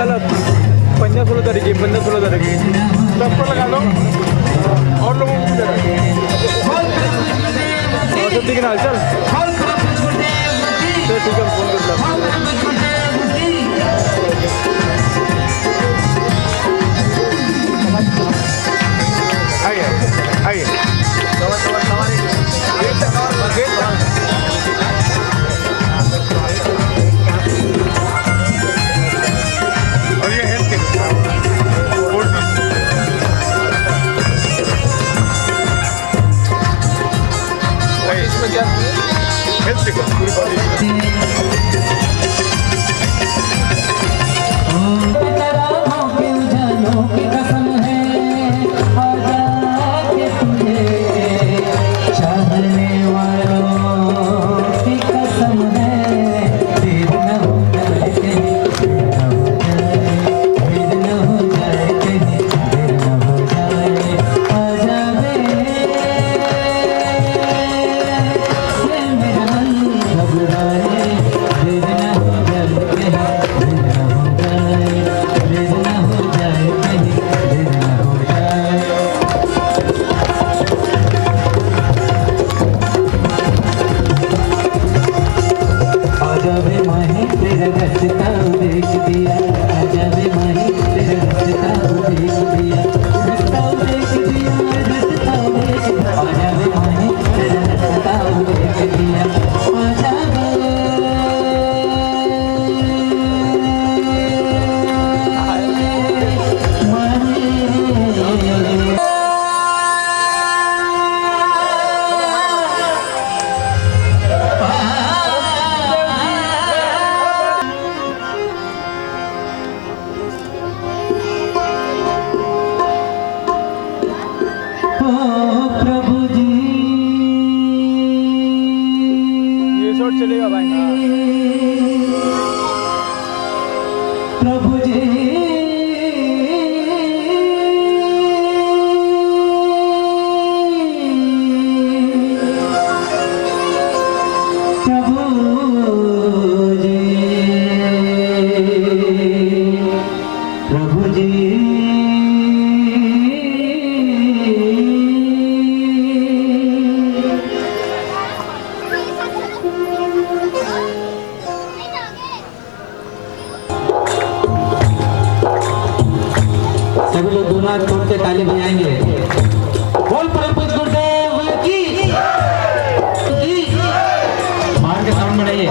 निकाला 15-16 तारीख की 15-16 तारीख की सबको लगा लो और लोगों को दे और सब ठीक है ना चल ठीक है फोन कर लो आइए आइए और ये हेल्थ इसमें क्या हेल्थ पूरी बॉडी चलेगा भाई प्रभु जी सभी लोग दोनों हाथ खोल के ताली बजाएंगे। बोल परम पूज्य गुरुदेव की बाहर के साउंड बढ़ाइए।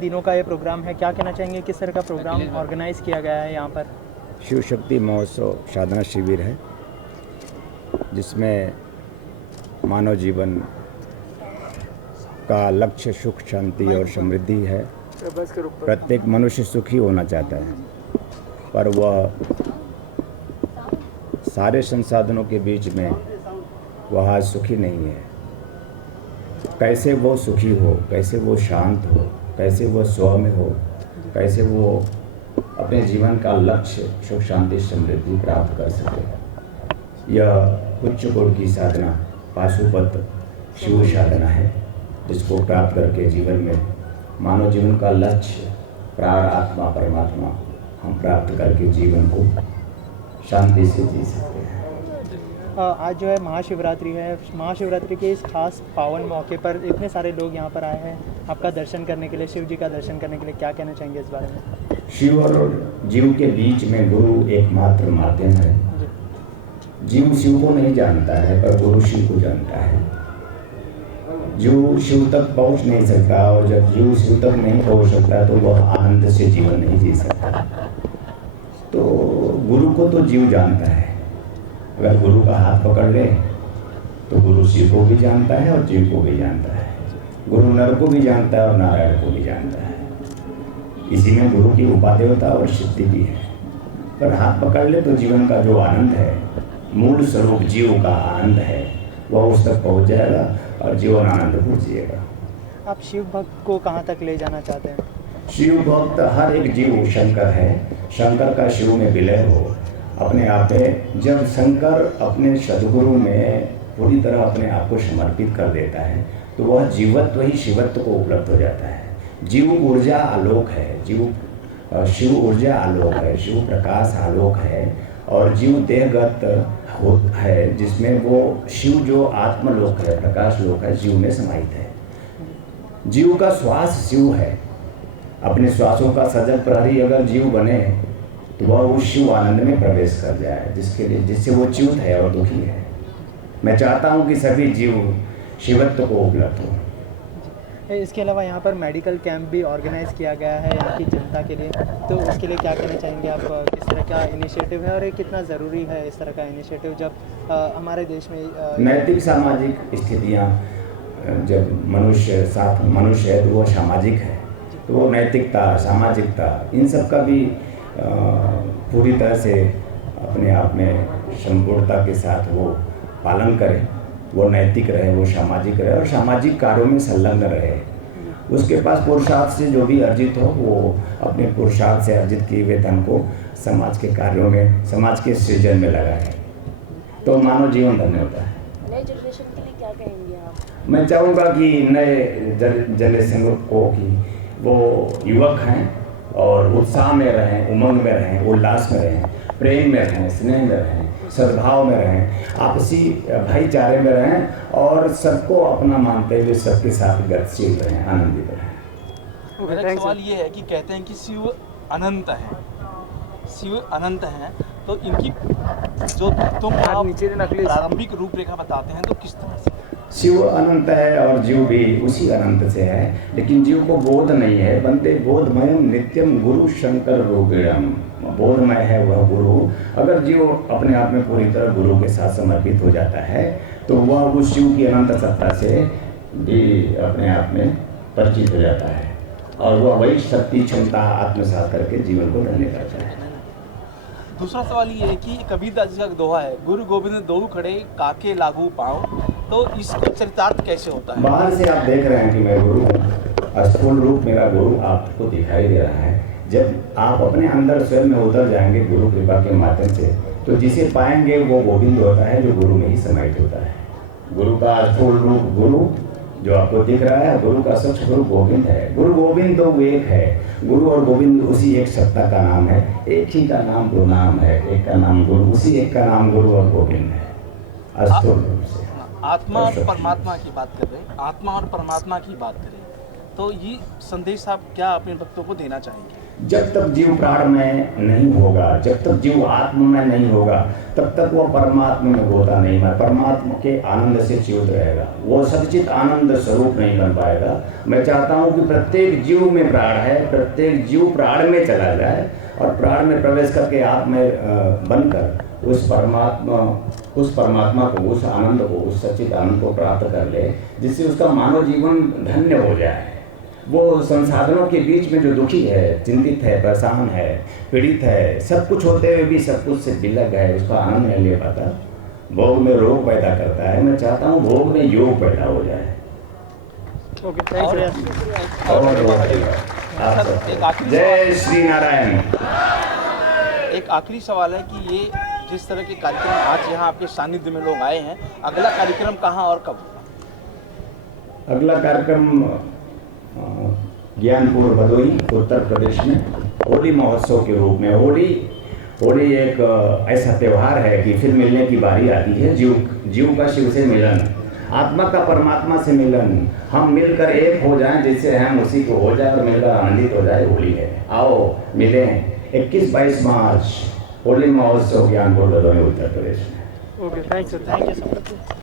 दिनों का ये प्रोग्राम है, क्या कहना चाहेंगे, किस तरह का प्रोग्राम ऑर्गेनाइज किया गया है यहाँ पर? शिव शक्ति महोत्सव साधना शिविर है जिसमें मानव जीवन का लक्ष्य सुख शांति और समृद्धि है। प्रत्येक मनुष्य सुखी होना चाहता है पर वह सारे संसाधनों के बीच में वह आज सुखी नहीं है। कैसे वो सुखी हो, कैसे वो शांत हो, कैसे वो स्व में हो, कैसे वो अपने जीवन का लक्ष्य सुख शांति समृद्धि प्राप्त कर सके। यह उच्च कोटि की साधना पाशुपत शिव साधना है जिसको प्राप्त करके जीवन में मानव जीवन का लक्ष्य प्राण आत्मा परमात्मा हम प्राप्त करके जीवन को शांति से जी सकते हैं। आज जो है महाशिवरात्रि है, महाशिवरात्रि के इस खास पावन मौके पर इतने सारे लोग यहाँ पर आए हैं आपका दर्शन करने के लिए, शिव जी का दर्शन करने के लिए, क्या कहना चाहेंगे इस बारे में? शिव और जीव के बीच में गुरु एकमात्र माध्यम है। जीव शिव को नहीं जानता है पर गुरु शिव को जानता है। जीव शिव तक पहुँच नहीं सकता और जब जीव शिव तक नहीं पहुँच सकता तो वह आनंद से जीवन नहीं जी सकता। तो गुरु को तो जीव जानता है। अगर गुरु का हाथ पकड़ ले तो गुरु शिव को भी जानता है और जीव को भी जानता है। गुरु नर को भी जानता है और नारायण को भी जानता है। इसी में गुरु की उपादेयता और सिद्धि भी है। पर हाथ पकड़ ले तो जीवन का जो आनंद है, मूल स्वरूप जीव का आनंद है, वह उस तक पहुंच जाएगा और जीवन आनंद भूल जिएगा। आप शिव भक्त को कहाँ तक ले जाना चाहते हैं? शिव भक्त हर एक जीव शंकर है, शंकर का शिव में विलय हो अपने आप में। जब शंकर अपने सदगुरु में पूरी तरह अपने आप को समर्पित कर देता है तो वह जीवत्व ही शिवत्व को उपलब्ध हो जाता है। जीव ऊर्जा आलोक है, शिव ऊर्जा आलोक है, शिव प्रकाश आलोक है और जीव देहगत है, जिसमें वो शिव जो आत्मलोक है, प्रकाश लोक है, जीव में समाहित है। जीव का श्वास शिव है। अपने श्वासों का सजग प्रहरी अगर जीव बने तो वह उस शिव आनंद में प्रवेश कर जाए, जिससे वो च्युत है और दुखी है। मैं चाहता हूँ कि सभी जीव शिवत्व को उपलब्ध हो। इसके अलावा यहाँ पर मेडिकल कैंप भी ऑर्गेनाइज किया गया है यहाँ की जनता के लिए, तो उसके लिए क्या कहना चाहेंगे आप? किस तरह का इनिशिएटिव है और ये कितना ज़रूरी है इस तरह का इनिशिएटिव जब हमारे देश में नैतिक सामाजिक स्थितियाँ, जब मनुष्य है तो वह सामाजिक है, तो वो नैतिकता, सामाजिकता, इन सब का भी पूरी तरह से अपने आप में संपूर्णता के साथ वो पालन करे, वो नैतिक रहे, वो सामाजिक रहे और सामाजिक कार्यों में संलग्न रहे। उसके पास पुरुषार्थ से जो भी अर्जित हो वो अपने पुरुषार्थ से अर्जित किए हुए धन को समाज के कार्यों में, समाज के सृजन में लगाए, तो मानव जीवन धन्य होता है। नए जनरेशन के लिए क्या कहेंगे आप? मैं चाहूँगा कि नए जनरेशन को कि वो युवक हैं और उत्साह में रहें, उमंग में रहें, उल्लास में रहें, प्रेम में रहें, स्नेह में रहें, सद्भाव में रहें, आपसी भाईचारे में रहें और सबको अपना मानते हुए सबके साथ गतिशील रहें, आनंदित रहें। मेरा एक सवाल ये है कि कहते हैं कि शिव अनंत है, शिव अनंत हैं, तो इनकी जो भक्तों को आप प्रारंभिक रूपरेखा बताते हैं तो किस तरह से? शिव अनंत है और जीव भी उसी अनंत से है, लेकिन जीव को बोध नहीं है। बंदे बोधमयम नित्यम गुरु शंकर रूपेणम, बोधमय है वह गुरु। अगर जीव अपने आप में पूरी तरह गुरु के साथ समर्पित हो जाता है तो वह उस शिव की अनंत सत्ता से भी अपने आप में परिचित हो जाता है और वह वही शक्ति क्षमता आत्मसात करके जीवन को धन्य करता है। दूसरा सवाल ये है कि कबीरदास जी का दोहा है, गुरु गोविंद दो खड़े काके लागू पाओ, तो इसका चरितार्थ कैसे होता है? बाहर से आप देख रहे हैं कि मैं गुरु हूँ, स्थूल रूप मेरा गुरु आपको दिखाई दे रहा है। जब आप अपने अंदर स्वयं में उतर जाएंगे गुरु कृपा के माध्यम से, तो जिसे पाएंगे वो गोविंद होता है जो गुरु में ही समाहित होता है। गुरु का स्थूल रूप गुरु जो आपको दिख रहा है, गुरु का सच गुरु गोविंद है। गुरु गोविंद तो एक है, गुरु और गोविंद उसी एक सत्ता का नाम है, एक ही का नाम दो नाम है, एक का नाम गुरु, उसी एक का नाम गुरु और गोविंद है। स्थूल रूप से आत्मा और परमात्मा की बात कर रहे हैं, आत्मा और परमात्मा की बात करें तो ये संदेश आप क्या अपने भक्तों को देना चाहेंगे? जब तक जीव प्राण में नहीं होगा, जब तक जीव आत्म में नहीं होगा, तब तक वो परमात्मा में गोता नहीं है, परमात्मा के आनंद से च्युत रहेगा, वो सच्चित आनंद स्वरूप नहीं बन पाएगा। मैं चाहता हूँ कि प्रत्येक जीव में प्राण है, प्रत्येक जीव प्राण में चला जाए और प्राण में प्रवेश करके आप में बनकर उस परमात्मा को, उस आनंद को, उस सच्चित आनंद को प्राप्त कर ले, जिससे उसका मानव जीवन धन्य हो जाए। वो संसाधनों के बीच में जो दुखी है, चिंतित है, परेशान है, पीड़ित है, सब कुछ होते हुए भी सब कुछ से बिलक है, उसका आनंद नहीं ले पाता, भोग में रोग पैदा करता है। मैं चाहता हूँ भोग में योग पैदा हो जाए। जय श्री नारायण। एक आखिरी सवाल है कि ये जिस तरह के कार्यक्रम आज यहाँ आपके सानिध्य में लोग आए हैं, अगला कार्यक्रम कहाँ और कब होगा? अगला कार्यक्रम ज्ञानपुर भदोही उत्तर प्रदेश में होली महोत्सव के रूप में। होली एक ऐसा त्यौहार है कि फिर मिलने की बारी आती है। जीव का शिव से मिलन, आत्मा का परमात्मा से मिलन, हम मिलकर एक हो जाएं, जिससे हम उसी को हो जाए और मिलकर आनंदित हो जाए। होली है, आओ मिलें 21-22 मार्च होली महोत्सव ज्ञानपुर भदोही उत्तर प्रदेश में। Okay, thank you so much.